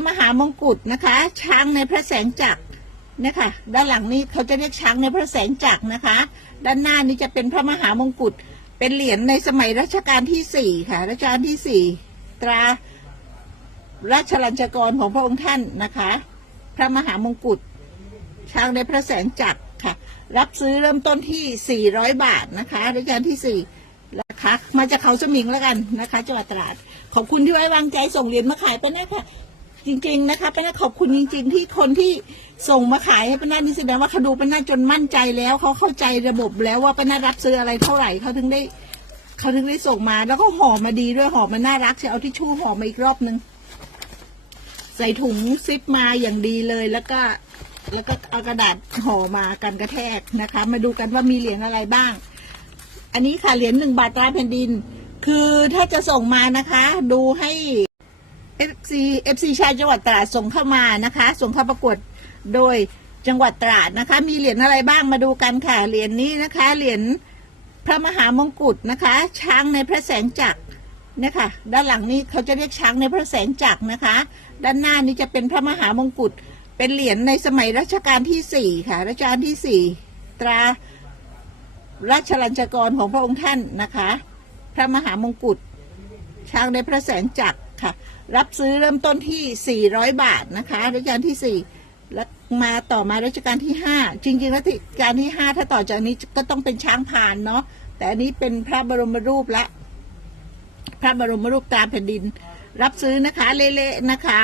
ระมหามงกุฎนะคะ ช้างในพระแสงจักรนะคะด้านหลังนี้เขาจะเรียกช้างในพระแสงจักรนะคะ ด้านหน้านี้จะเป็นพระมหามงกุฎเป็นเหรียญในสมัยรัชกาลที่สี่ค่ะรัชกาลที่สี่ตราราชลัญจกรของพระองค์ท่านนะคะ พระมหามงกุฎช้างในพระแสงจักรค่ะ รับซื้อเริ่มต้นที่ 400 บาทนะคะรัชกาลที่ 4 นะคะ มาจากเขาสมิงแล้วกันนะคะจังหวัดตราด ขอบคุณที่ไว้วางใจส่งเหรียญมาขายไปแน่ค่ะ จริง ๆ นะคะป้าน่ขอบคุณจริง ๆ ที่คนที่ส่งมาขายให้ป้าน่นี่แสดงว่าเขาดูป้าน่จนมั่นใจแล้วเขาเข้าใจระบบแล้วว่าป้าน่รับซื้ออะไรเท่าไหร่เขาถึงได้เขาถึงได้ส่งมาแล้วก็ห่อมาดีด้วยห่อมาน่ารักจะเอาทิชชู่ห่อมาอีกรอบนึงใส่ถุงซิปมาอย่างดีเลยแล้วก็ แล้วก็เอากระดาษห่อมากันกระแทกนะคะ มาดูกันว่ามีเหรียญอะไรบ้าง อันนี้ค่ะเหรียญหนึ่งบาทตราแผ่นดิน คือถ้าจะส่งมานะคะ ดูให้ FC FC ชายจังหวัดตราดส่งเข้ามานะคะ ส่งเข้าประกวดโดยจังหวัดตราดนะคะ มีเหรียญอะไรบ้างมาดูกันค่ะ เหรียญนี้นะคะ เหรียญพระมหามงกุฎนะคะ ช้างในพระแสงจักรเนี่ยค่ะ ด้านหลังนี้เขาจะเรียกช้างในพระแสงจักรนะคะ ด้านหน้านี้จะเป็นพระมหามงกุฎ เป็นเหรียญในสมัยรัชกาลที่สี่ค่ะ รัชกาลที่สี่ตราราชลัญจกรของพระองค์ท่านนะคะ พระมหามงกุฎช้างในพระแสงจักร ค่ะ รับซื้อเริ่มต้นที่ 400 บาทนะคะรัชกาลที่ 4 แล้วมาต่อมารัชกาลที่ 5 จริงๆรัชกาลที่ 5 ถ้าต่อจากนี้ก็ต้องเป็นช้างพานเนาะแต่อันนี้เป็นพระบรมรูปละ พระบรมรูปตาแผ่นดิน รับซื้อนะคะเละๆนะคะ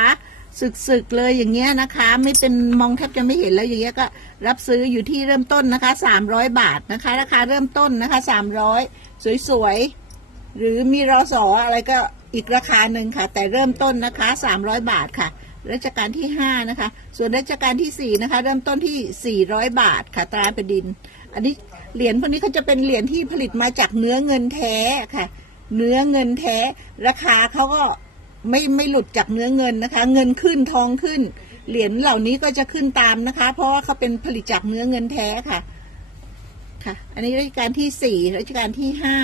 สึกๆเลยอย่างเงี้ยนะคะ ไม่เป็นมองแทบจะไม่เห็นแล้วอย่างเงี้ยก็รับซื้ออยู่ที่เริ่มต้นนะคะสามร้อยบาทนะคะราคาเริ่มต้นนะคะสามร้อยสวยๆหรือมีรอสออะไรก็ อีกราคาหนึ่งค่ะ แต่เริ่มต้นนะคะสามร้อยบาทค่ะรัชกาลที่ห้านะคะ ส่วนรัชกาลที่สี่นะคะ เริ่มต้นที่สี่ร้อยบาทค่ะ ตราแผ่นดิน อันนี้เหรียญพวกนี้เขาจะเป็นเหรียญที่ผลิตมาจากเนื้อเงินแท้ค่ะ เนื้อเงินแท้ ราคาเขาก็ไม่ไม่หลุดจากเนื้อเงินนะคะ เงินขึ้นทองขึ้น เหรียญเหล่านี้ก็จะขึ้นตามนะคะ เพราะว่าเขาเป็นผลิตจากเนื้อเงินแท้ค่ะ ค่ะ อันนี้รัชกาลที่สี่รัชกาลที่ห้า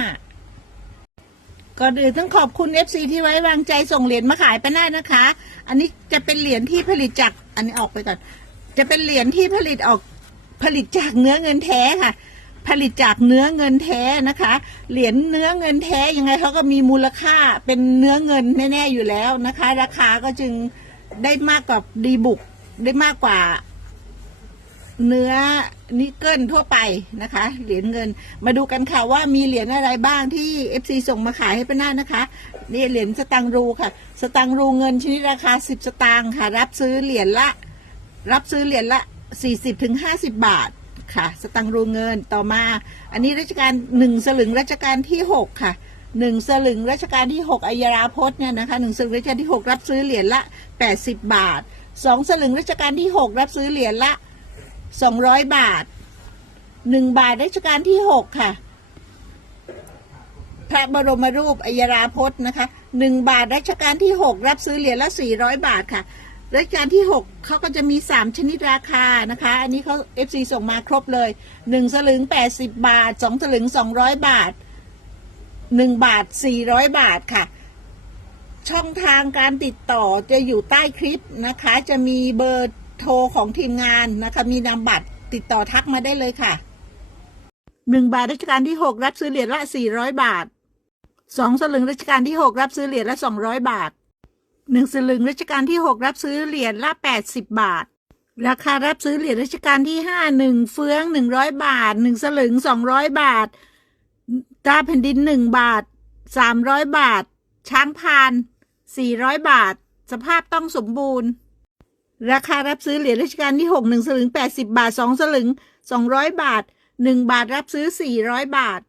ก่อนอื่นต้องขอบคุณ FC ที่ไว้วางใจส่งเหรียญมาขายไปได้นะคะ อันนี้จะเป็นเหรียญที่ผลิตจาก อันนี้ออกไปก่อน จะเป็นเหรียญที่ผลิตออกผลิตจากเนื้อเงินแท้ค่ะ ผลิตจากเนื้อเงินแท้นะคะ เหรียญเนื้อเงินแท้ยังไงเขาก็มีมูลค่าเป็นเนื้อเงินแน่ๆอยู่แล้วนะคะ ราคาก็จึงได้มากกว่าดีบุกได้มากกว่า เนื้อนิกเกิลทั่วไปนะคะ เหรียญเงิน มาดูกันค่ะว่ามีเหรียญอะไรบ้างที่ FC ส่งมาขายให้ป้านานะคะ นี่เหรียญสตังรูค่ะ สตังรูเงินชนิดราคา 10 สตางค์ค่ะ รับซื้อเหรียญละ รับซื้อเหรียญละ 40ถึง50 บาทค่ะ สตังรูเงินต่อมา อันนี้รัชกาลหนึ่งสลึงรัชกาลที่ 6 ค่ะหนึ่งสลึงรัชกาลที่ 6อัยราพจน์เนี่ยนะคะหนึ่งสลึงรัชกาลที่ 6 รับซื้อเหรียญละ 80 บาทสองสลึงรัชกาลที่ 6 รับซื้อเหรียญละ 200 บาทหนึ่งบาทรัชกาลที่ 6 ค่ะ พระบรมรูปอัยราพจน์นะคะหนึ่งบาทรัชกาลที่หกรับซื้อเหรียญละสี่ร้อยบาทค่ะรัชกาลที่หกเขาก็จะมีสามชนิดราคานะคะ อันนี้เขาเอฟซีส่งมาครบเลยหนึ่งสลึงแปดสิบบาทสองสลึงสองร้อยบาทหนึ่งบาทสี่ร้อยบาทค่ะ ช่องทางการติดต่อจะอยู่ใต้คลิปนะคะ จะมีเบอร์ โทรของทีมงานนะคะ มีนามบัตรติดต่อทักมาได้เลยค่ะหนึ่งบาทรัชกาลที่หกรับซื้อเหรียญละสี่ร้อยบาทสองสลึงรัชกาลที่หกรับซื้อเหรียญละสองร้อยบาทหนึ่งสลึงรัชกาลที่หกรับซื้อเหรียญละแปดสิบบาท ราคารับซื้อเหรียญรัชกาลที่ห้าหนึ่งเฟืองหนึ่งร้อยบาทหนึ่งสลึงสองร้อยบาทตราแผ่นดินหนึ่งบาทสามร้อยบาท ช้างพานสี่ร้อยบาท สภาพต้องสมบูรณ์ ราคารับซื้อเหรียญรัชกาลที่หกหนึ่งสลึงแปดสิบาทสองสลึงสองร้อยบาทหนึ่งบาทรับซื้อสี่ร้อยบาท